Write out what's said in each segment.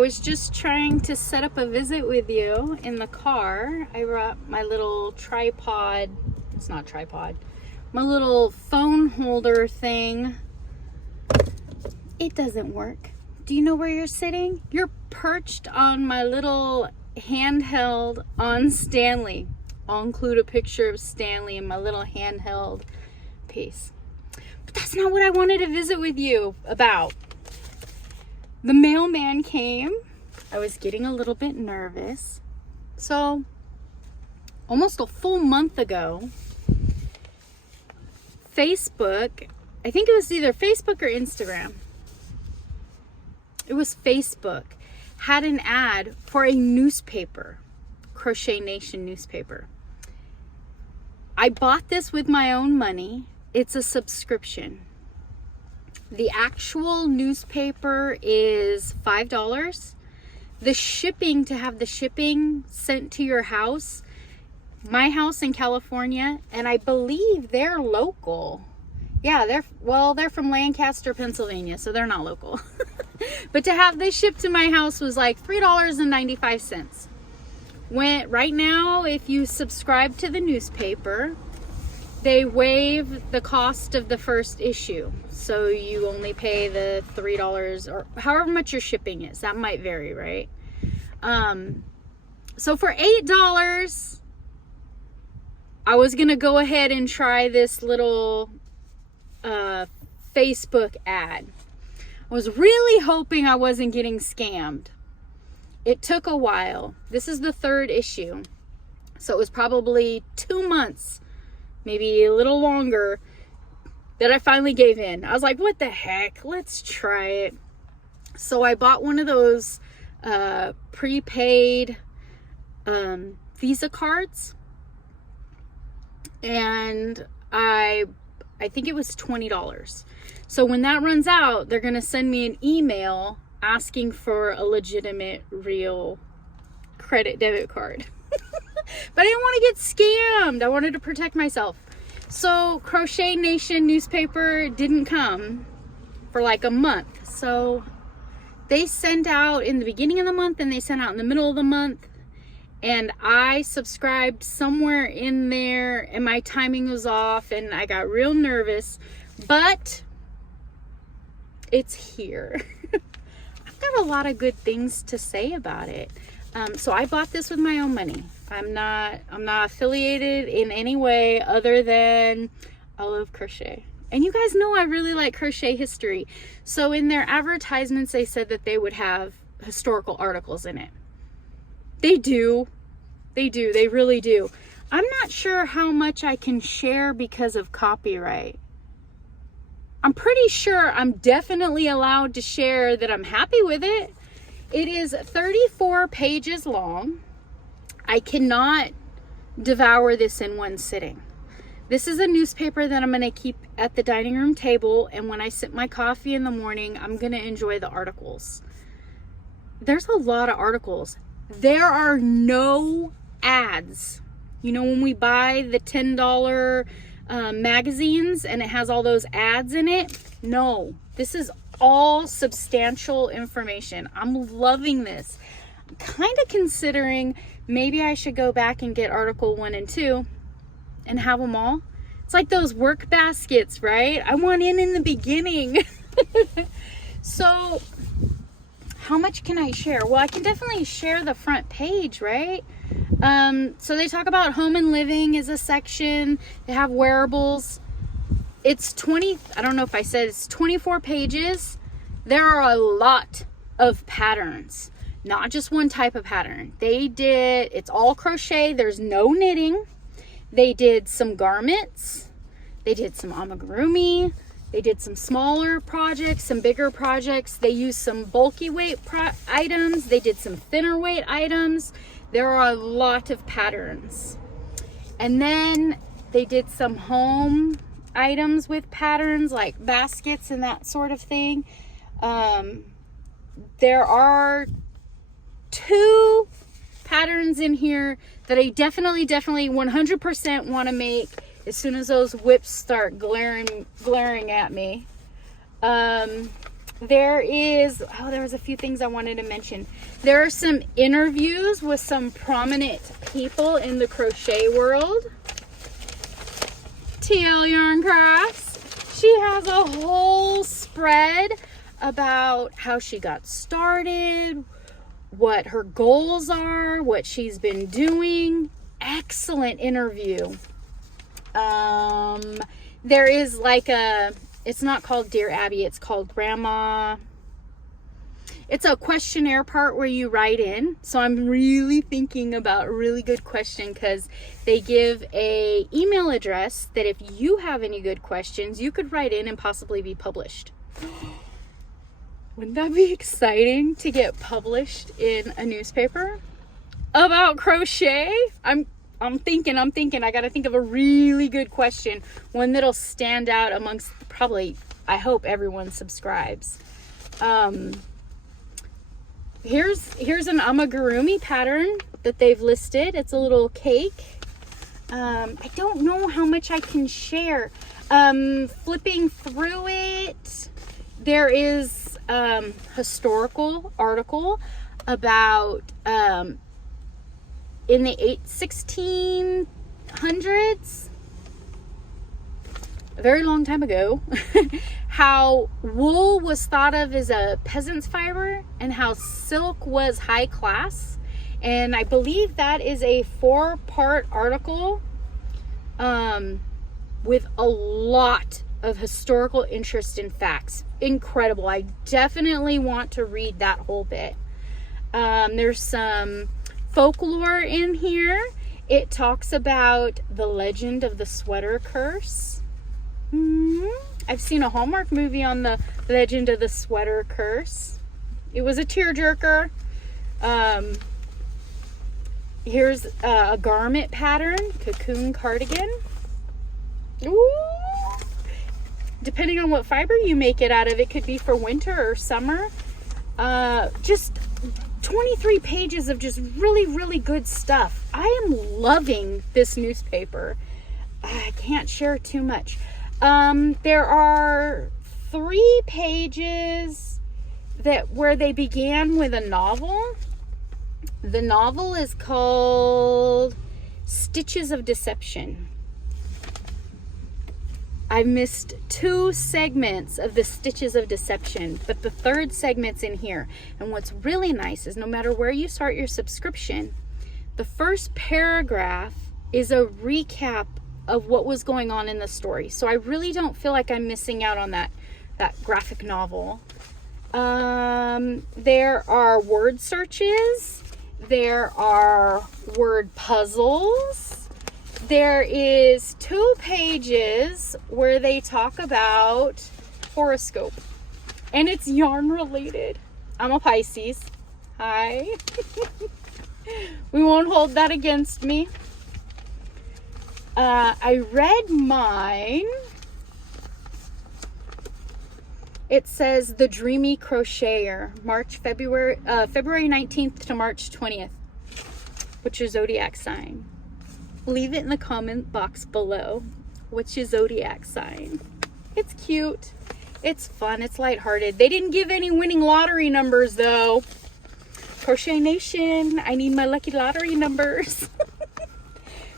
was just trying to set up a visit with you in the car. I brought my little tripod. It's not tripod. My little phone holder thing. It doesn't work. Do you know where you're sitting? You're perched on my little handheld on Stanley. I'll include a picture of Stanley in my little handheld piece. But that's not what I wanted to visit with you about. The mailman came. I was getting a little bit nervous. So, almost a full month ago, Facebook, I think it was either Facebook or Instagram. It was Facebook, had an ad for a newspaper, Crochet Nation newspaper. I bought this with my own money. It's a subscription. The actual newspaper is $5. The shipping, to have the shipping sent to your house, my house in California, and I believe they're local. Yeah, they're from Lancaster, Pennsylvania, so they're not local. But to have this shipped to my house was like $3.95. Right now, if you subscribe to the newspaper, they waive the cost of the first issue. So you only pay the $3 or however much your shipping is. That might vary, right? So for $8, I was going to go ahead and try this little Facebook ad. I was really hoping I wasn't getting scammed. It took a while. This is the third issue. So it was probably 2 months, maybe a little longer, that I finally gave in. I was like, what the heck? Let's try it. So I bought one of those prepaid Visa cards. And I think it was $20. So when that runs out, they're going to send me an email asking for a legitimate, real credit debit card. But I didn't want to get scammed. I wanted to protect myself. So Crochet Nation newspaper didn't come for like a month. So they sent out in the beginning of the month and they sent out in the middle of the month. And I subscribed somewhere in there and my timing was off and I got real nervous. But it's here. I've got a lot of good things to say about it. So I bought this with my own money. I'm not affiliated in any way other than I love crochet. And you guys know I really like crochet history. So in their advertisements, they said that they would have historical articles in it. They do. They do. They really do. I'm not sure how much I can share because of copyright. I'm pretty sure I'm definitely allowed to share that I'm happy with it. It is 34 pages long. I cannot devour this in one sitting. This is a newspaper that I'm going to keep at the dining room table, and when I sip my coffee in the morning, I'm going to enjoy the articles. There's a lot of articles. There are no ads. You know, when we buy the $10 magazines and it has all those ads in it? No, this is all substantial information. I'm loving this. I'm kind of considering maybe I should go back and get article 1 and 2 and have them all. It's like those work baskets, right? I want in the beginning. So how much can I share? Well, I can definitely share the front page, right? So they talk about home and living is a section. They have wearables. It's I don't know if I said it's 24 pages. There are a lot of patterns, not just one type of pattern. It's all crochet. There's no knitting. They did some garments. They did some amigurumi. They did some smaller projects, some bigger projects. They used some bulky weight items. They did some thinner weight items. There are a lot of patterns. And then they did some home items with patterns like baskets and that sort of thing. There are 2 patterns in here that I definitely 100% want to make as soon as those whips start glaring at me. there was a few things I wanted to mention. There are some interviews with some prominent people in the crochet world. TL Yarn Crafts. She has a whole spread about how she got started, what her goals are, what she's been doing. Excellent interview. There is like it's not called Dear Abby, it's called Grandma. It's a questionnaire part where you write in. So I'm really thinking about a really good question, because they give a email address that if you have any good questions, you could write in and possibly be published. Wouldn't that be exciting to get published in a newspaper about crochet? I'm thinking, I got to think of a really good question. One that'll stand out amongst probably, I hope everyone subscribes. Here's an amigurumi pattern that they've listed. It's a little cake. I don't know how much I can share. Flipping through it, there is historical article about in the 1600s, a very long time ago, how wool was thought of as a peasant's fiber and how silk was high class. And I believe that is a 4-part article with a lot of historical interest and facts. Incredible. I definitely want to read that whole bit. There's some folklore in here. It talks about the legend of the sweater curse. I've seen a Hallmark movie on the legend of the sweater curse. It was a tearjerker. Here's a garment pattern, cocoon cardigan. Ooh. Depending on what fiber you make it out of, it could be for winter or summer. Just 23 pages of just really, really good stuff. I am loving this newspaper. I can't share too much. There are 3 pages where they began with a novel. The novel is called Stitches of Deception. I missed 2 segments of the Stitches of Deception, but the 3rd segment's in here. And what's really nice is no matter where you start your subscription, the first paragraph is a recap of what was going on in the story. So I really don't feel like I'm missing out on that graphic novel. There are word searches. There are word puzzles. There is 2 pages where they talk about horoscope, and it's yarn related. I'm a Pisces. Hi. We won't hold that against me. I read mine. It says The Dreamy Crocheter, February 19th to March 20th. What's your zodiac sign? Leave it in the comment box below. What's your zodiac sign? It's cute. It's fun. It's lighthearted. They didn't give any winning lottery numbers though. Crochet Nation, I need my lucky lottery numbers.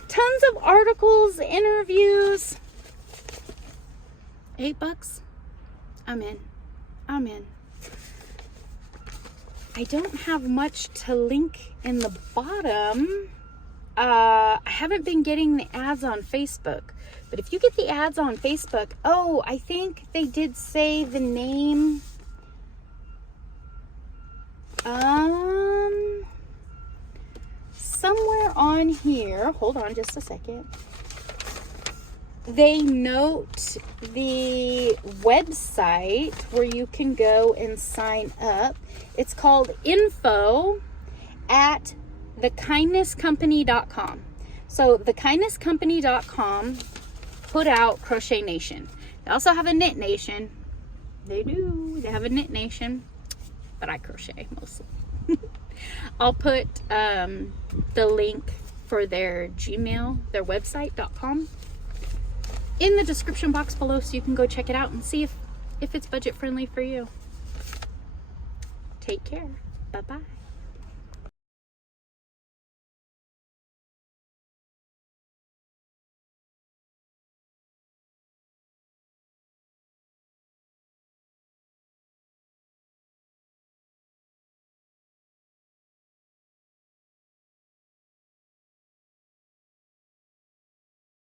Tons of articles, interviews. $8. I'm in. I don't have much to link in the bottom. I haven't been getting the ads on Facebook, but if you get the ads on Facebook, I think they did say the name. Somewhere on here, hold on just a second. They note the website where you can go and sign up. It's called info@thekindnesscompany.com. So thekindnesscompany.com put out Crochet Nation. They also have a Knit Nation. They do. They have a Knit Nation, but I crochet mostly. I'll put the link for their Gmail, their website.com, in the description box below so you can go check it out and see if it's budget friendly for you. Take care. Bye-bye.